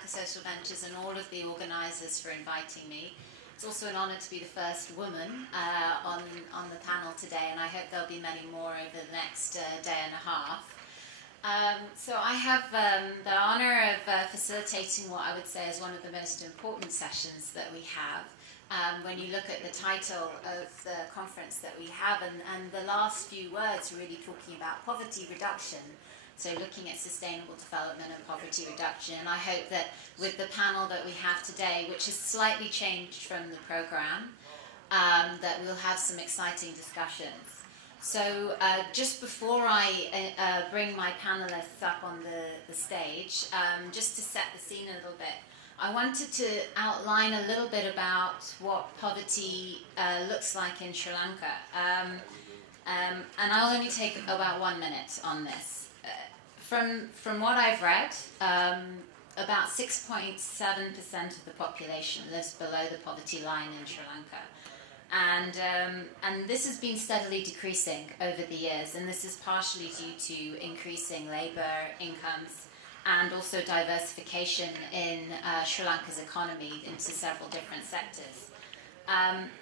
Lanka Social Ventures and all of the organisers for inviting me. It's also an honour to be the first woman on the panel today, and I hope there'll be many more over the next day and a half. So I have the honour of facilitating what I would say is one of the most important sessions that we have. When you look at the title of the conference that we have, and the last few words really talking about poverty reduction, so looking at sustainable development and poverty reduction. And I hope that with the panel that we have today, which has slightly changed from the program, that we'll have some exciting discussions. So just before I bring my panelists up on the stage, just to set the scene a little bit, I wanted to outline a little bit about what poverty looks like in Sri Lanka. And I'll only take about 1 minute on this. From what I've read, about 6.7% of the population lives below the poverty line in Sri Lanka. And this has been steadily decreasing over the years, and this is partially due to increasing labour incomes and also diversification in Sri Lanka's economy into several different sectors.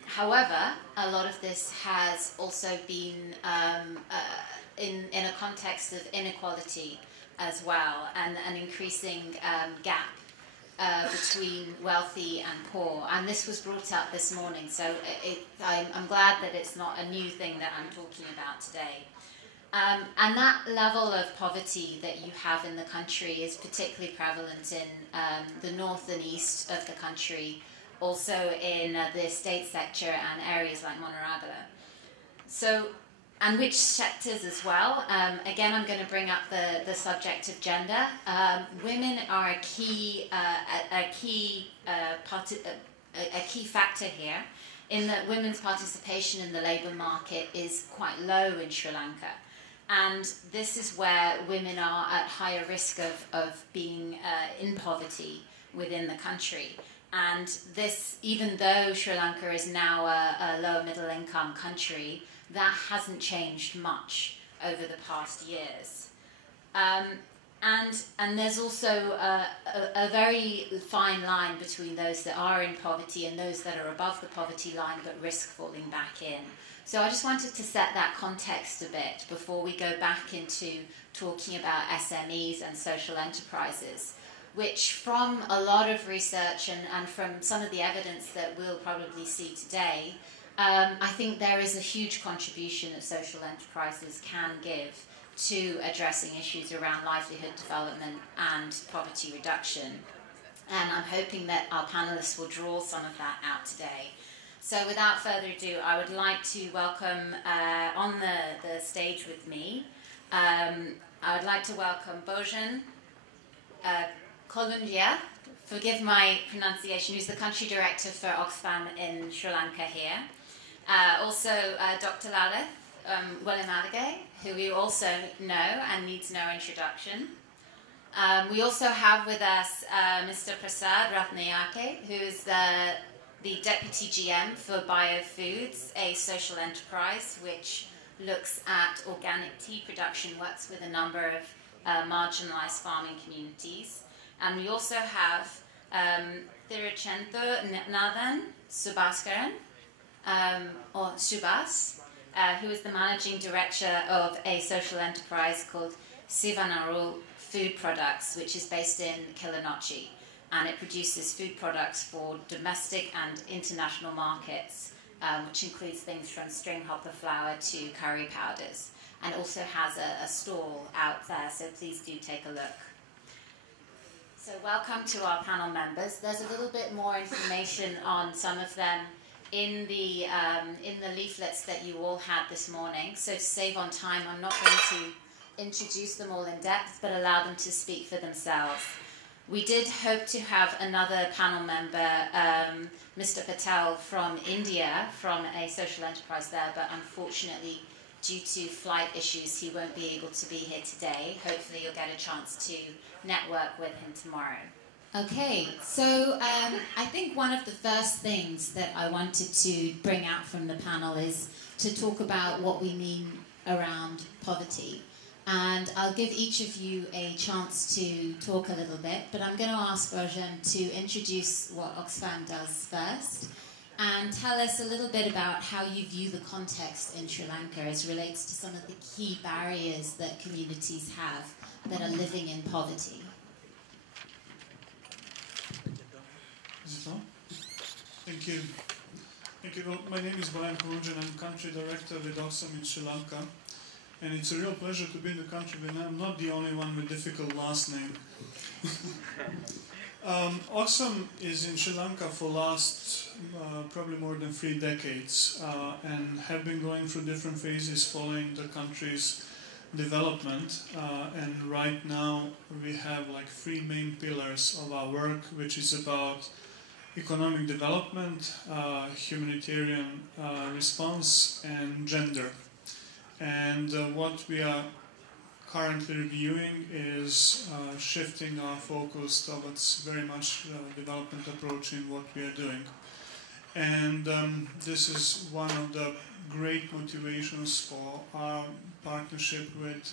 However, a lot of this has also been in a context of inequality as well, and an increasing gap between wealthy and poor. And this was brought up this morning, so I'm glad that it's not a new thing that I'm talking about today. And that level of poverty that you have in the country is particularly prevalent in the north and east of the country, also in the estate sector and areas like Monaragala. So, and which sectors as well. Again, I'm going to bring up the subject of gender. Women are a key factor here, in that women's participation in the labour market is quite low in Sri Lanka. And this is where women are at higher risk of being in poverty within the country. And this, even though Sri Lanka is now a lower middle income country, that hasn't changed much over the past years. And there's also a very fine line between those that are in poverty and those that are above the poverty line but risk falling back in. So I just wanted to set that context a bit before we go back into talking about SMEs and social enterprises, which from a lot of research and from some of the evidence that we'll probably see today, I think there is a huge contribution that social enterprises can give to addressing issues around livelihood development and poverty reduction. And I'm hoping that our panelists will draw some of that out today. So without further ado, I would like to welcome on the stage with me, I would like to welcome Bojan Kolundia, forgive my pronunciation, who's the country director for Oxfam in Sri Lanka here. Also Dr. Lalith Willamalage, who you also know and needs no introduction. We also have with us Mr. Prasad Rathnayake, who is the Deputy GM for Biofoods, a social enterprise which looks at organic tea production, works with a number of marginalised farming communities. And we also have Thiruchendu Nathan Subhaskaran, or Subhas, who is the managing director of a social enterprise called Sivanaru Food Products, which is based in Kilinochchi, and it produces food products for domestic and international markets, which includes things from string hopper flour to curry powders, and also has a stall out there, so please do take a look. So welcome to our panel members. There's a little bit more information on some of them in the leaflets that you all had this morning. So to save on time, I'm not going to introduce them all in depth, but allow them to speak for themselves. We did hope to have another panel member, Mr. Patel from India, from a social enterprise there, but unfortunately, due to flight issues, he won't be able to be here today. Hopefully you'll get a chance to network with him tomorrow. Okay, so I think one of the first things that I wanted to bring out from the panel is to talk about what we mean around poverty. And I'll give each of you a chance to talk a little bit, but I'm going to ask Rajan to introduce what Oxfam does first and tell us a little bit about how you view the context in Sri Lanka as relates to some of the key barriers that communities have that are living in poverty. Is it on? Thank you. Thank you. Well, my name is Brian Kurunjan. I'm country director with Oxfam in Sri Lanka. And it's a real pleasure to be in the country when I'm not the only one with difficult last name. Oxfam is in Sri Lanka for last probably more than 3 decades and have been going through different phases following the country's development. And right now we have like 3 main pillars of our work, which is about economic development, humanitarian response, and gender. And what we are currently reviewing is shifting our focus towards very much development approach in what we are doing. And this is one of the great motivations for our partnership with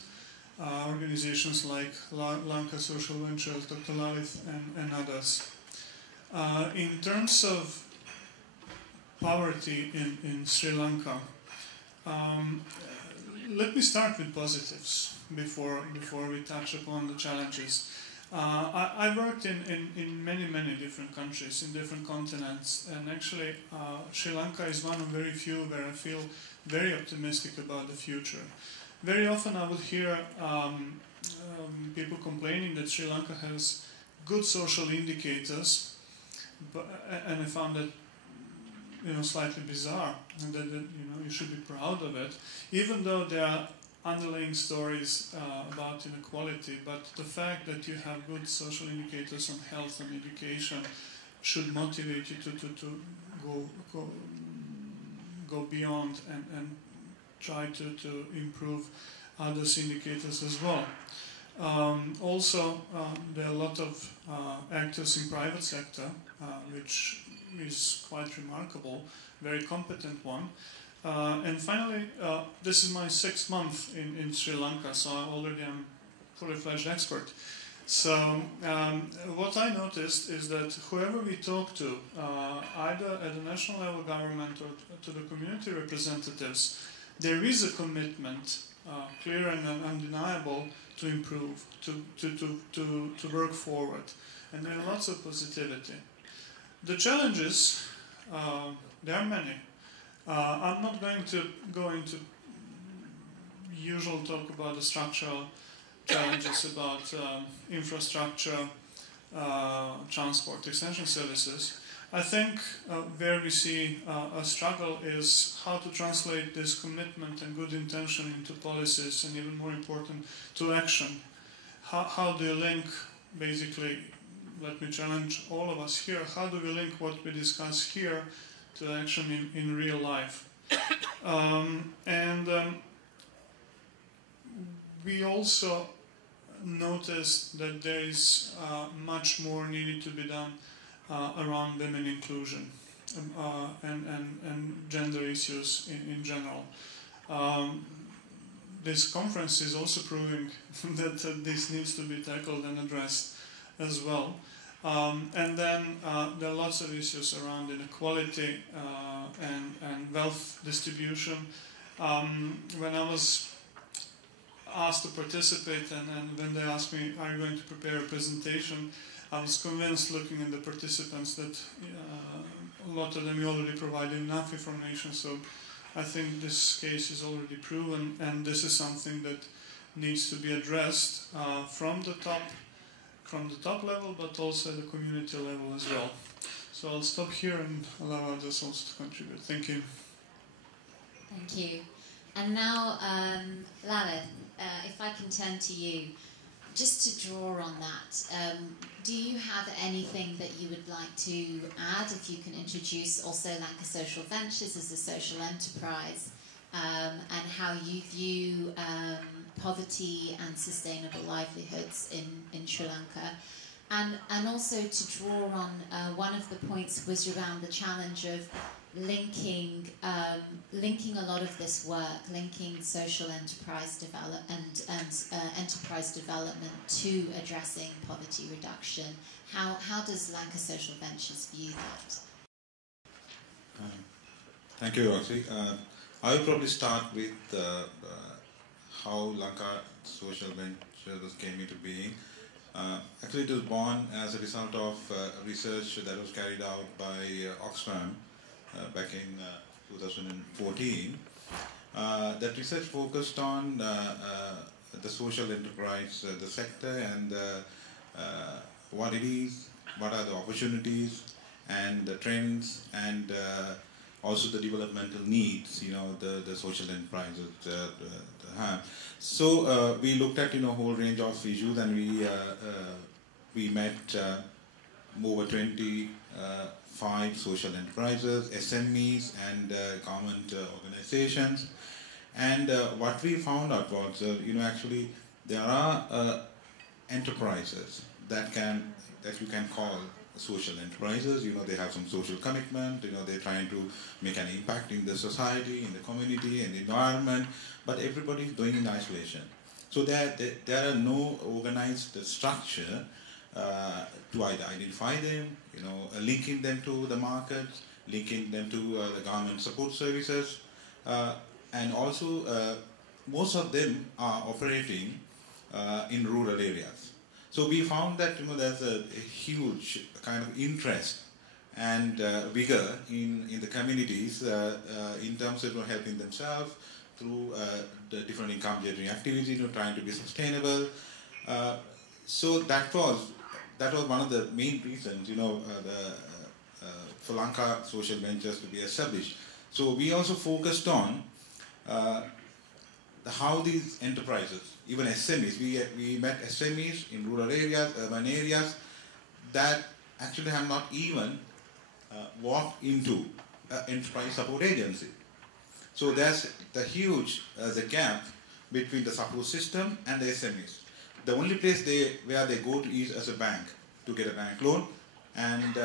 organizations like Lanka Social Ventures, Dr. Lalit, and others. In terms of poverty in Sri Lanka, let me start with positives before we touch upon the challenges. I worked in many different countries, in different continents, and actually Sri Lanka is one of very few where I feel very optimistic about the future. Very often I will hear people complaining that Sri Lanka has good social indicators, and I found that slightly bizarre, and that you should be proud of it, even though there are underlying stories about inequality. But the fact that you have good social indicators on health and education should motivate you to go beyond and try to improve others indicators as well. Also, there are a lot of actors in private sector, which is quite remarkable, very competent one. And finally, this is my 6th month in Sri Lanka, so I already am fully fledged expert. So what I noticed is that whoever we talk to, either at the national level government or to the community representatives, there is a commitment, clear and undeniable, to improve, to work forward. And there are lots of positivity. The challenges, there are many. I'm not going to go into usual talk about the structural challenges about infrastructure, transport, extension services. I think where we see a struggle is how to translate this commitment and good intention into policies, and even more important, to action. How do you link, basically, let me challenge all of us here, how do we link what we discuss here to action in real life? We also noticed that there is much more needed to be done around women inclusion and gender issues in general. This conference is also proving that this needs to be tackled and addressed as well. And then there are lots of issues around inequality and wealth distribution. When I was asked to participate, and when they asked me, are you going to prepare a presentation, I was convinced, looking at the participants, that a lot of them already provided enough information. So I think this case is already proven, and this is something that needs to be addressed from the top level, but also at the community level as well. So I'll stop here and allow others also to contribute. Thank you. Thank you. And now, Lalit, if I can turn to you, just to draw on that, do you have anything that you would like to add? If you can introduce also Lanka Social Ventures as a social enterprise, and how you view poverty and sustainable livelihoods in Sri Lanka. And also to draw on one of the points was around the challenge of linking linking a lot of this work, linking social enterprise enterprise development to addressing poverty reduction. How does Lanka Social Ventures view that? Thank you, Roxy. I will probably start with how Lanka Social Ventures came into being. Actually, it was born as a result of research that was carried out by Oxfam back in 2014. That research focused on the social enterprise, the sector, and what it is, what are the opportunities, and the trends, and also the developmental needs, the social enterprises have. So we looked at, a whole range of issues, and we met over 25 social enterprises, SMEs, and government organizations. And what we found out was, actually there are enterprises that you can call social enterprises. They have some social commitment. They're trying to make an impact in the society, in the community, in the environment. But everybody's doing in isolation. So there are no organized structure to either identify them, linking them to the markets, linking them to the government support services, and also most of them are operating in rural areas. So we found that there's a huge kind of interest and vigor in the communities in terms of helping themselves through the different income generating activities, trying to be sustainable. So that was one of the main reasons, for Lanka Social Ventures to be established. So we also focused on how these enterprises, even SMEs, we met SMEs in rural areas, urban areas, that actually have not even walked into an enterprise support agency. So there's the huge the gap between the support system and the SMEs. The only place where they go to is as a bank to get a bank loan, and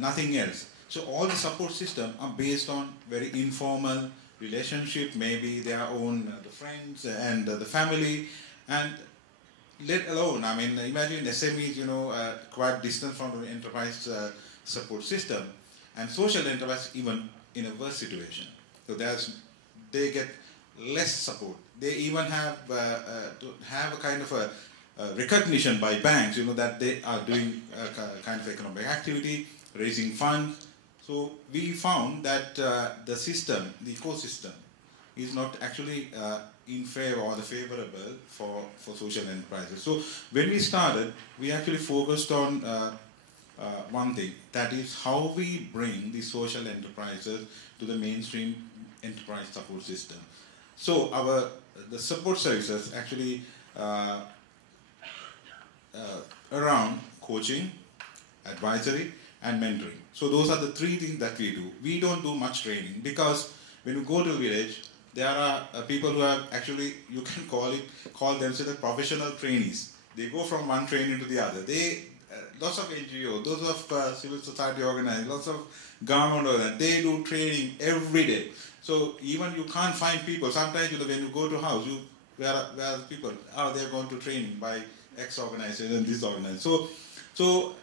nothing else. So all the support systems are based on very informal relationship, maybe their own the friends and the family, and let alone, imagine SMEs, quite distant from the enterprise support system, and social enterprise even in a worse situation. So they get less support. They even have a kind of a recognition by banks, that they are doing a kind of economic activity, raising funds. So we found that the system, the ecosystem, is not actually in favor or favorable for social enterprises. So when we started, we actually focused on one thing, that is how we bring the social enterprises to the mainstream enterprise support system. So the support services actually around coaching, advisory, and mentoring. So those are the three things that we do. We don't do much training, because when you go to a village, there are people who have actually, you can call themselves professional trainees. They go from one training to the other. Lots of NGOs, those of civil society organized, lots of government organized, they do training every day. So even you can't find people. Sometimes when you go to a house, where are people? Oh, they're going to training by X organization and this organization. So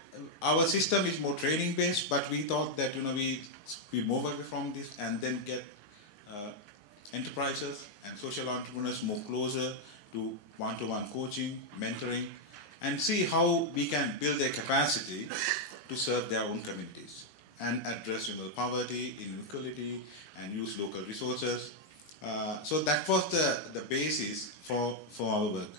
our system is more training based, but we thought that we move away from this and then get enterprises and social entrepreneurs more closer to one-to-one coaching, mentoring, and see how we can build their capacity to serve their own communities and address poverty, inequality, and use local resources. So that was the basis for our work.